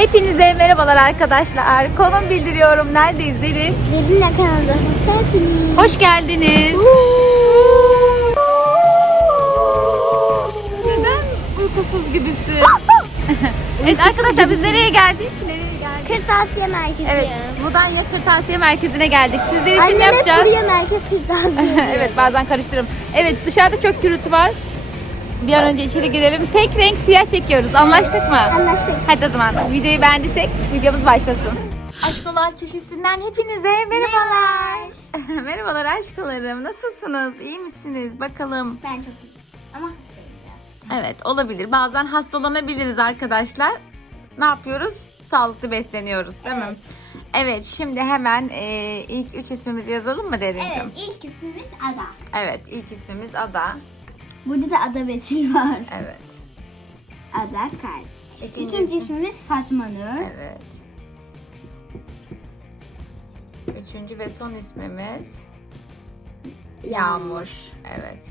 Hepinize merhabalar arkadaşlar. Konum bildiriyorum. Neredeyiz Derin? Dedinle kanalda. Hepiniz. Hoş geldiniz. Neden uykusuz gibisin? evet arkadaşlar biz nereye geldik? Nereye geldik? Kırtasiye merkezi. Evet, Mudanya Kırtasiye Merkezi'ne geldik. Sizler için ne Annem hep yapacağız? buraya merkez kırtasiye. evet, bazen karıştırırım. Evet, dışarıda çok gürültü var. Bir an önce içeri girelim. Tek renk siyah çekiyoruz. Anlaştık mı? Anlaştık. Hadi o zaman videoyu beğendiysek videomuz başlasın. Aşkolar köşesinden hepinize merhabalar. merhabalar aşkolarım. Nasılsınız? İyi misiniz? Bakalım. Ben çok iyiyim. Ama. Evet olabilir. Bazen hastalanabiliriz arkadaşlar. Ne yapıyoruz? Sağlıklı besleniyoruz değil mi? Evet şimdi hemen e, ilk üç ismimizi yazalım mı Derincim? Evet ilk ismimiz Ada. Evet ilk ismimiz Ada. Burada da Ada Betül var. Evet. Ada Kalp. İkinci İkinci ismimiz Fatma Nur. Evet. Üçüncü ve son ismimiz Yağmur. Evet.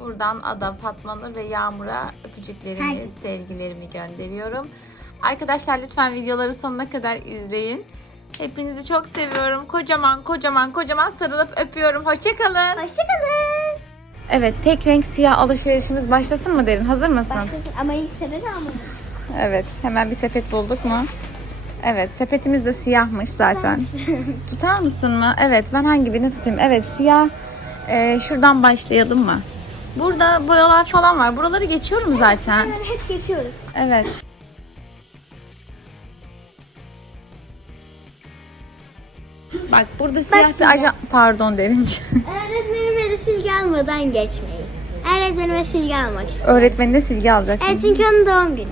Buradan Ada, Fatma Nur ve Yağmur'a öpücüklerimi, Herkes. sevgilerimi gönderiyorum. Arkadaşlar lütfen videoları sonuna kadar izleyin. Hepinizi çok seviyorum. Kocaman kocaman kocaman sarılıp öpüyorum. Hoşçakalın. Hoşçakalın. Evet tek renk siyah alışverişimiz başlasın mı Derin? Hazır mısın? Başlasın ama ilk sefer almadım. Evet, hemen bir sepet bulduk mu? Evet, sepetimiz de siyahmış zaten. Tutar mısın mı? Evet, ben hangi birini tutayım? Evet, siyah. Ee, şuradan başlayalım mı? Burada boyalar falan var. Buraları geçiyorum zaten. Hemen hep geçiyoruz. Evet. Bak burada siyah bir ajan... Pardon Derinç. Öğretmenime de silgi almadan geçmeyin. Öğretmenime silgi almak istiyorum. Öğretmenine silgi alacaksın. Evet çünkü onun doğum günü.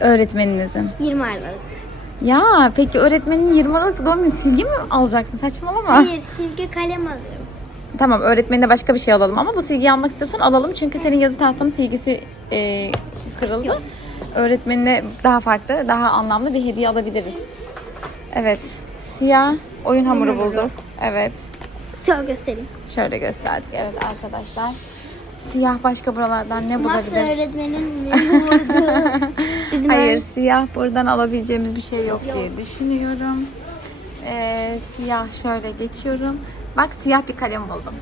Öğretmeninizin. 20 Aralık. Ya peki öğretmenin 20 Aralık doğum günü silgi mi alacaksın? Saçmalama. Hayır silgi kalem alıyorum. Tamam öğretmenine başka bir şey alalım ama bu silgiyi almak istiyorsan alalım çünkü senin yazı tahtanın silgisi e, kırıldı. Öğretmenine daha farklı, daha anlamlı bir hediye alabiliriz. Evet, siyah oyun hamuru hamuru. bulduk. Evet, Şöyle göstereyim. şöyle gösterdik. Evet arkadaşlar. Siyah başka buralardan ne Masa bulabiliriz? öğretmenin beni vurdu. Bizim Hayır, siyah buradan alabileceğimiz bir şey yok, diye düşünüyorum. Ee, siyah şöyle geçiyorum. Bak siyah bir kalem buldum.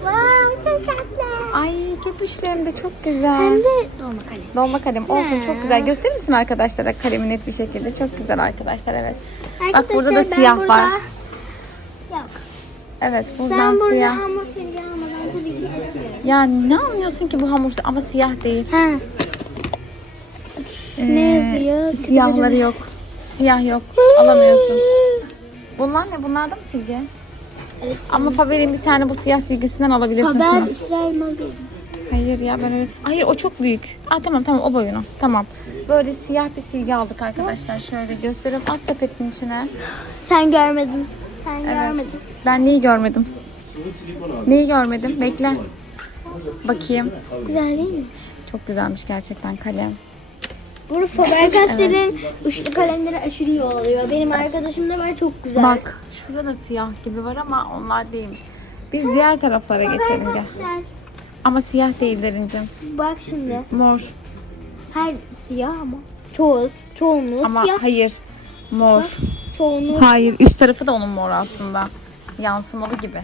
Wow çok tatlı. Ay köpüşlerim de çok güzel. Hem de dolma kalem. Dolma kalem olsun çok güzel. Gösterir misin arkadaşlara kalemi net bir şekilde? Çok güzel arkadaşlar evet. Bak burada da Arkadaşlar, ben siyah burada- var. Yok. Evet Ben buradan burada siyah. hamur silgi almadan tabii ki. Yani ne anlıyorsun ki bu hamur ama siyah değil. Ha. Ee, Ne yazıyor? Siyahları yok. Siyah yok. Alamıyorsun. Bunlar ne? Bunlar da mı silgi? Evet. Ama Faber'in bir tane bu siyah silgisinden alabilirsin. Haber Sima. İsrail Mobil. Hayır ya ben öyle... Hayır o çok büyük. Aa tamam tamam o boyunu. Tamam. Böyle siyah bir silgi aldık arkadaşlar. Şöyle gösteriyorum. At sepetin içine. Sen görmedin. Sen Evet. görmedin. Ben neyi görmedim? Neyi görmedim? Bekle. Bakayım. Güzel değil mi? Çok güzelmiş gerçekten kalem. Burada Faber-Castell'in uçlu kalemleri aşırı iyi oluyor. Benim arkadaşım da var çok güzel. Bak şurada siyah gibi var ama onlar değilmiş. Biz diğer taraflara geçelim gel. Ama siyah değil derincim. Bak şimdi. Mor. Her siyah ama. Çoğu, çoğunluğu Ama siyah. hayır. Mor. Çoğunluğu Hayır. Üst tarafı da onun mor aslında. Yansımalı gibi.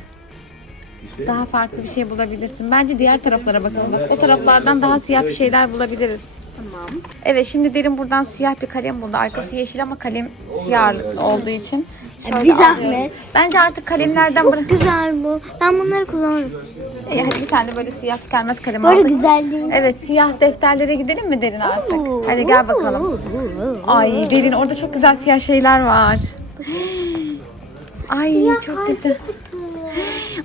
Daha farklı bir şey bulabilirsin. Bence diğer taraflara bakalım. Bak, o taraflardan daha siyah bir şeyler bulabiliriz. Tamam. Evet şimdi derin buradan siyah bir kalem buldu. Arkası yeşil ama kalem siyah olduğu için. şöyle Bir alıyoruz. zahmet. Bence artık kalemlerden bırak. Güzel bu. Ben bunları kullanırım. E, hadi bir tane böyle siyah tükenmez kalem Böyle aldık. güzel değil. Evet siyah defterlere gidelim mi derin artık? Hadi gel bakalım. Ay derin orada çok güzel siyah şeyler var. Ay çok güzel.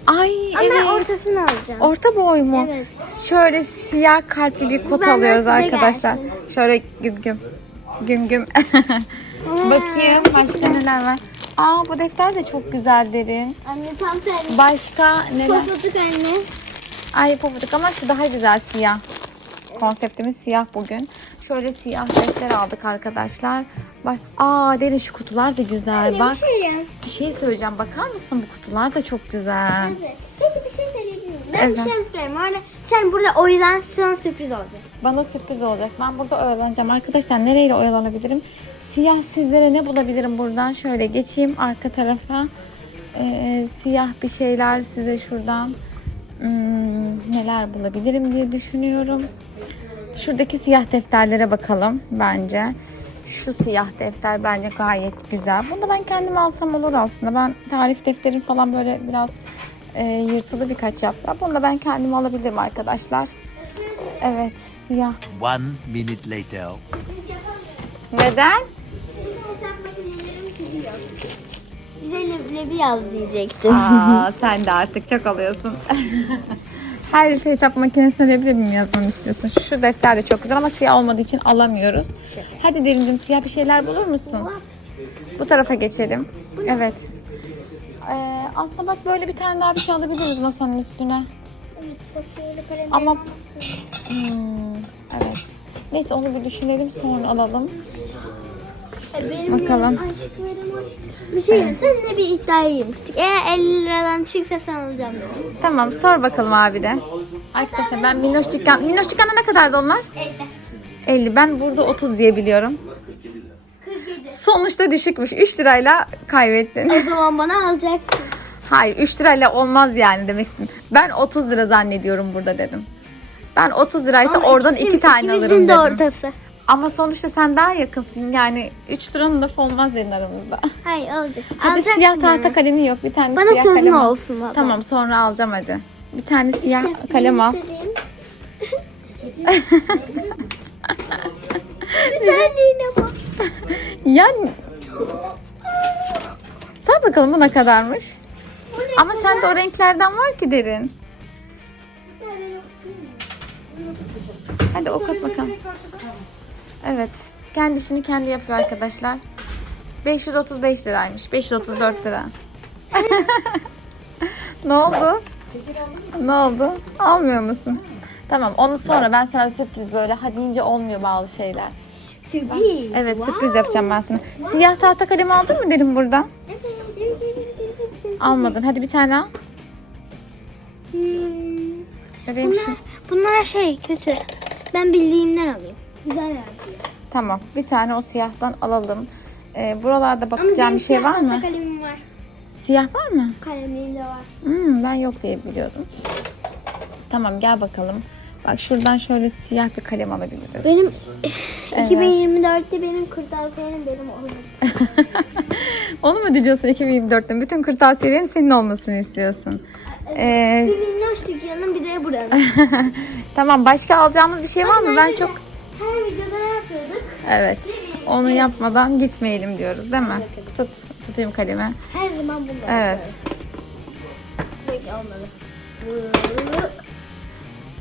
Ay Ama evet. ortasını alacağım. Orta boy mu? Evet. Şöyle siyah kalpli bir kot Benden alıyoruz arkadaşlar. gelsin. Şöyle güm güm. Güm güm. Bakayım başka neler var. Aa bu defter de çok güzel derin. Anne tam sen. Başka neler? Pofuduk anne. Ay pofuduk ama şu daha güzel siyah. Konseptimiz siyah bugün. Şöyle siyah defter aldık arkadaşlar. Bak, aa derin şu kutular da güzel. Bak Bir şey bir şey söyleyeceğim. Bakar mısın bu kutular da çok güzel. Evet. Peki bir şey söyleyebilir miyim? Ben Evet. bir şey isterim. Sen burada o yüzden sana sürpriz olacak. Bana sürpriz olacak. Ben burada oyalanacağım. Arkadaşlar nereyle oyalanabilirim? Siyah sizlere ne bulabilirim buradan? Şöyle geçeyim arka tarafa. Ee, siyah bir şeyler size şuradan hmm, neler bulabilirim diye düşünüyorum. Şuradaki siyah defterlere bakalım bence. Şu siyah defter bence gayet güzel. Bunu da ben kendim alsam olur aslında. Ben tarif defterim falan böyle biraz e, yırtılı birkaç yaprağı. Bunu da ben kendim alabilirim arkadaşlar. Evet siyah. One minute later. Neden? Bize leblebi yaz diyecektim. Aa, sen de artık çok alıyorsun. Her hesap makinesine leblebi mi yazmamı istiyorsun? Şu defter de çok güzel ama siyah olmadığı için alamıyoruz. Hadi Derincim siyah bir şeyler bulur musun? Bu tarafa geçelim. Evet. Ee, aslında bak böyle bir tane daha bir şey alabiliriz masanın üstüne. Ama Hmm, evet. Neyse onu bir düşünelim sonra alalım. Benim Bakalım. aşk, benim aşk. Bir şey seninle bir iddiaya girmiştik. Eğer 50 liradan çıksa sen alacağım. Tamam sor bakalım abi de. Arkadaşlar ben Minnoş dükkan... Minnoş dükkanda ne kadardı onlar? 50. 50. Ben burada 30 diye biliyorum. Sonuçta düşükmüş. 3 lirayla kaybettin. O zaman bana alacaksın. Hayır 3 lirayla olmaz yani demek istedim. Ben 30 lira zannediyorum burada dedim. Ben 30 liraysa Ama oradan ikisi- 2 tane alırım de dedim. ortası. Ama sonuçta sen daha yakınsın yani 3 liranın lafı olmaz senin aramızda. Hayır olacak. Hadi Alacaksın siyah bana. tahta kalemi yok. Bir tane Bana siyah sözün kalem al. olsun baba. Tamam sonra alacağım hadi. Bir tane siyah İşte kalem al. istediğim- Güzelliğine bak. Yani Sor bakalım bu ne kadarmış? Ama sende o renklerden var ki derin. Hadi okut bakalım. Evet. Kendi işini kendi yapıyor arkadaşlar. 535 liraymış. 534 lira. ne oldu? Ne oldu? Almıyor musun? Tamam onu sonra ben sana sürpriz böyle ha deyince olmuyor bazı şeyler. Sürpriz. Evet sürpriz yapacağım ben sana. Siyah tahta kalemi aldın mı dedim buradan? Almadın. Hadi bir tane al. Hmm, Vereyim şu. Bunlar, bunlar şey kötü. Ben bildiğimden alayım. Güzel yazıyor. Tamam. Bir tane o siyahtan alalım. Ee, buralarda bakacağım bir şey var mı? kalemim var. Siyah var mı? Kalemliğim de var. Hmm, ben yok diye biliyordum. Tamam gel bakalım. Bak şuradan şöyle siyah bir kalem alabiliriz. Benim Evet. 2024'te benim kırtasiyenim benim olacak. Onu mu diliyorsun 2024'te? Bütün kırtasiyelerin senin olmasını istiyorsun. Ee, Bir minnoş dükkanın bir de buranın. tamam başka alacağımız bir şey var mı? Ben çok... Her videoda ne yapıyorduk? Evet. Onu yapmadan gitmeyelim diyoruz değil mi? Tut. Tutayım kalemi. Her zaman bunu Evet. Peki olmadı.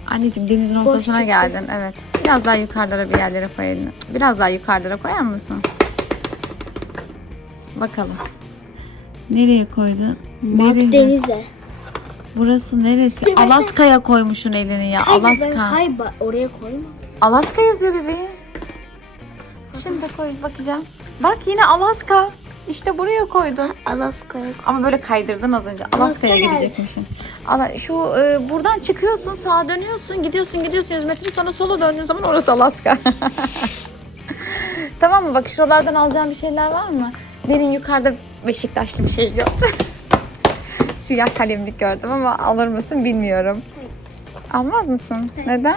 Anneciğim denizin ortasına çıktı. geldin. Evet. Biraz daha yukarılara bir yerlere koy elini. Biraz daha yukarılara koyar mısın? Bakalım. Nereye koydun? Nereye? Denize. Burası neresi? Alaska'ya koymuşsun elini ya. Hayır, ben- Alaska. hayır ba- oraya koyma. Alaska yazıyor bebeğim. Şimdi koy bakacağım. Bak yine Alaska. İşte buraya koydun. Alaska'ya. Ama böyle kaydırdın az önce. Alaska'ya Alaska gidecekmişsin. Ama şu e, buradan çıkıyorsun, sağa dönüyorsun, gidiyorsun, gidiyorsun 100 metre sonra sola döndüğün zaman orası Alaska. tamam mı? Bak şuralardan alacağım bir şeyler var mı? Derin yukarıda Beşiktaşlı bir şey gördüm. Siyah kalemlik gördüm ama alır mısın bilmiyorum. Almaz mısın? Neden?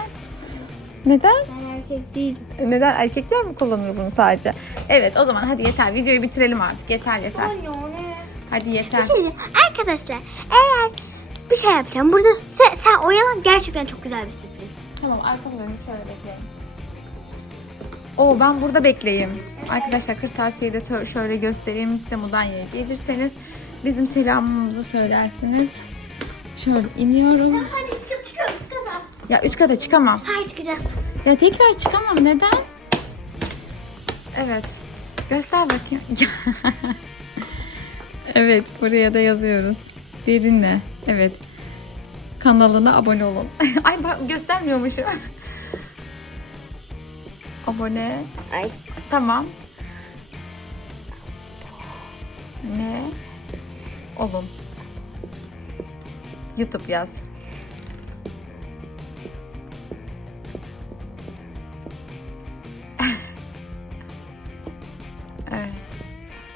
Neden? Ben erkek değilim. Neden? Erkekler mi kullanır bunu sadece? Evet o zaman hadi yeter. Videoyu bitirelim artık. Yeter yeter. Hadi yeter. Bir şey. Arkadaşlar eğer bir şey yapacağım. Burada sen, sen oyalan gerçekten çok güzel bir sürpriz. Tamam arkamı dönüp şöyle bekleyin. Oo ben burada bekleyeyim. Arkadaşlar kırtasiyeyi de şö- şöyle göstereyim. Size Mudanya'ya gelirseniz bizim selamımızı söylersiniz. Şöyle iniyorum. Hadi üst kata çıkıyoruz üst kata. Ya üst kata çıkamam. Hayır çıkacağız. Ya tekrar çıkamam. Neden? Evet. Göster bakayım. evet buraya da yazıyoruz. Derinle. Evet. Kanalına abone olun. Ay bak göstermiyormuşum. abone. Ay. Tamam. Ne? Olun. YouTube yaz.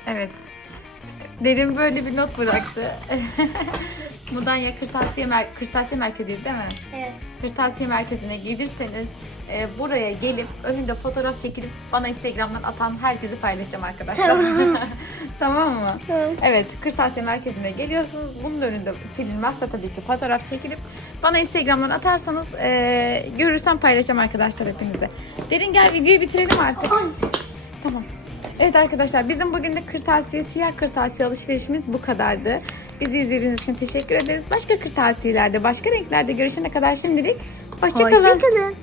Evet. Derin böyle bir not bıraktı. Mudanya Kırtasiye, Mer- Kırtasiye Merkezi değil mi? Evet. Kırtasiye Merkezi'ne gelirseniz e, buraya gelip önünde fotoğraf çekilip bana Instagram'dan atan herkesi paylaşacağım arkadaşlar. Tamam. tamam mı? Tamam. Evet, Kırtasiye Merkezi'ne geliyorsunuz. Bunun önünde silinmezse tabii ki fotoğraf çekilip bana Instagram'dan atarsanız e, görürsem paylaşacağım arkadaşlar hepinizde. Derin gel videoyu bitirelim artık. Tamam. Evet arkadaşlar bizim bugün de kırtasiye, siyah kırtasiye alışverişimiz bu kadardı. Bizi izlediğiniz için teşekkür ederiz. Başka kırtasiyelerde, başka renklerde görüşene kadar şimdilik hoşçakalın. Hoşçakalın.